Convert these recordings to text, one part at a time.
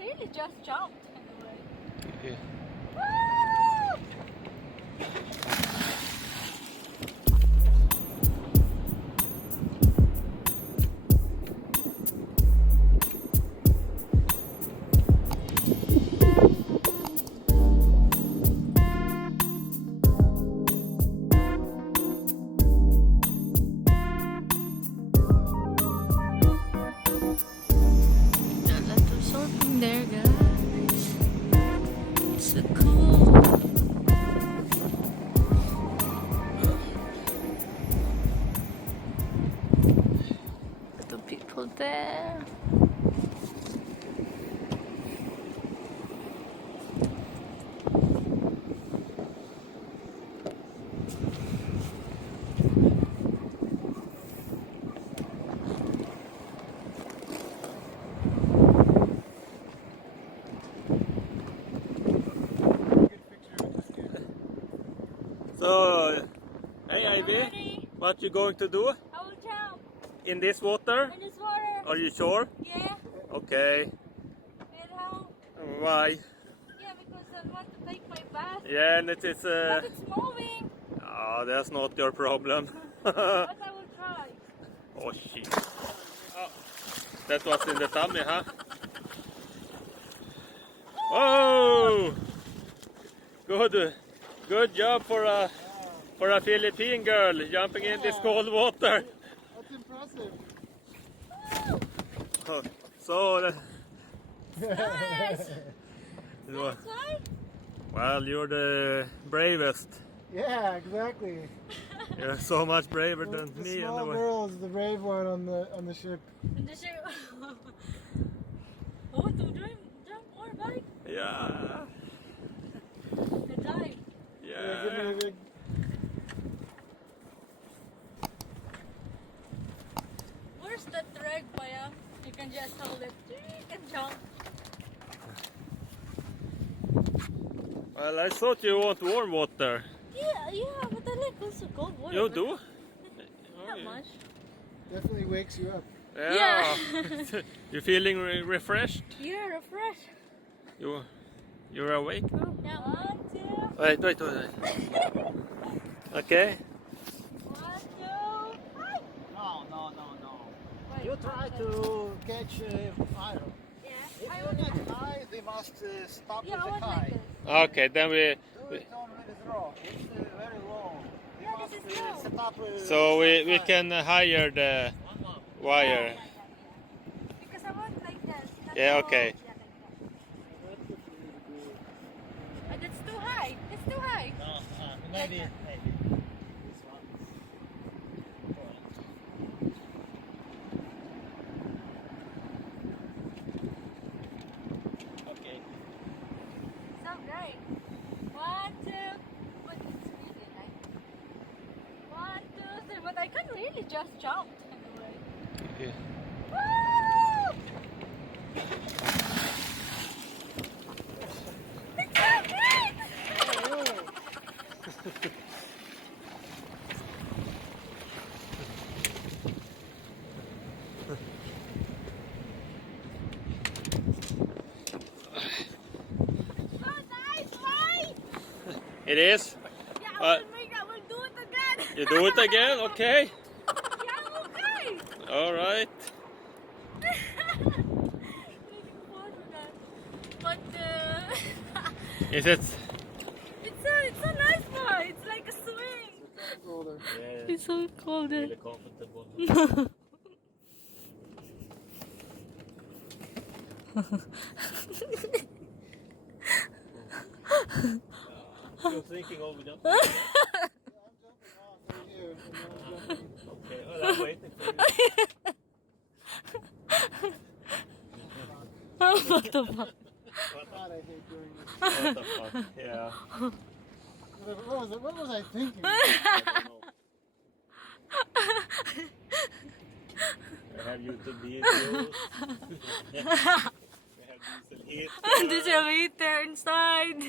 really just jumped anyway. Yeah. Surfing there, guys. It's so cool. The people there. So, hey Ivy, Ready? what you going to do I will jump in this water? in this water. Are you sure? Yeah. Okay. And how? Why? Yeah, because I want to take my bath. Yeah, and it is. But it's moving. Oh, that's not your problem. But I will try. Oh shit. Oh, that was in the tummy, huh? Oh! Good job for a Philippine girl jumping in this cold water. That's impressive. Oh, so, Nice. well, you're the bravest. Yeah, exactly. You're so much braver The than me. small Anyway. girl is the brave one on the ship. And the shoe. Oh, to jump more bike. Yeah. The dive. Yeah, give me a Yeah. big. Where's the thread, Paya? You can just hold it. You can jump. Well, I thought you want warm water. Yeah, but I like also cold water. You do? Not much. Definitely wakes you up. Yeah. You feeling refreshed? Yeah, refresh. You're awake now? Yeah, 1, 2. Wait. Okay. 1, 2. No. Wait, You try to catch fire. Yeah. If I you're will not like high, we must stop Yeah, I with the want like kite. this. Okay, then Do it on this rock. It's very low. We Yeah, must this is low. set up. so we can hire the wire. Because I want like this. not Yeah, so- okay. Yeah, like that. But it's too high. It's too high. Maybe. This one. Okay. So great. 1, 2. But it's really like 1, 2, 3. But I can't really just jump anyway. Yeah. Woo! It's so great! So nice, right? It is? Yeah, Uh, I will do it again. You do it again? Okay. Yeah, okay. All right. Looking forward to that. But Is it? it's a nice one. It's like a swing. Older. Yeah, It's so cold. really comfortable. You're thinking over jumping? I'm jumping off right here. And then I'm jumping. Okay, well, I'm waiting for you. What the fuck? God, I hate doing this. What the fuck? Yeah. What was I thinking? I don't know. I have you to be close. We have diesel heater. Diesel heater inside.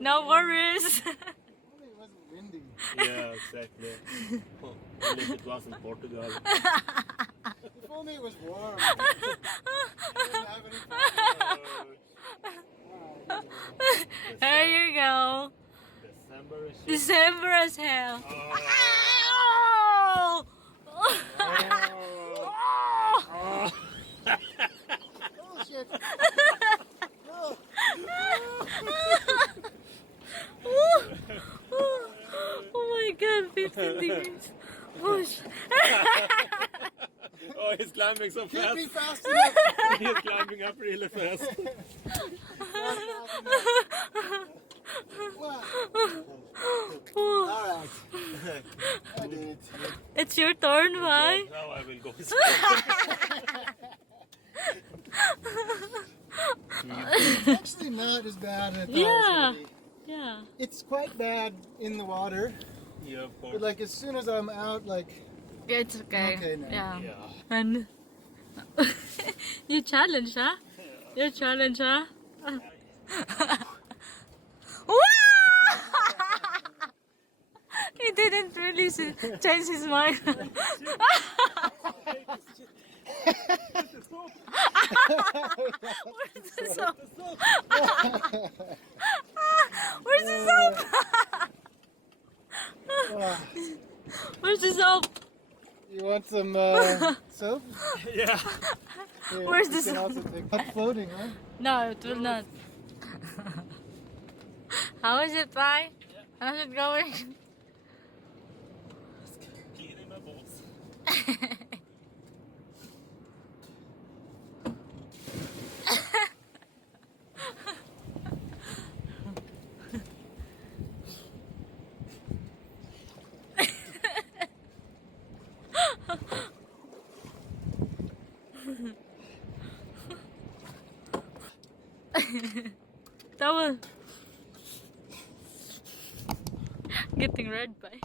No worries. Only it wasn't windy. Yeah, exactly. Oh, only if it wasn't Portugal. If only it was warm. I didn't have any fun. Oh, as hell. Oh. Oh! Oh. Oh shit. Oh. Oh my god, 15 degrees. Oh, Oh, he's climbing so Can't be fast. fast enough. He's climbing up really fast. Wow. oh. Alright. I did it. It's your turn, bye. Now I will go. It's actually not as bad as I thought it was Yeah. gonna be. Yeah. It's quite bad in the water, Yeah, of course. but like as soon as I'm out, like It's okay. Okay, now. Yeah. Yeah. And you challenge, huh? You challenge, huh? He didn't really change his mind. Where's the soap? Where's the soap? Where's the soap? you want some soap? Yeah. Here, Where's you the can soap? also take- Not floating, huh? No, it will not. How is it, Pai? How's it going? Cleaning my balls. That was getting red, Pai.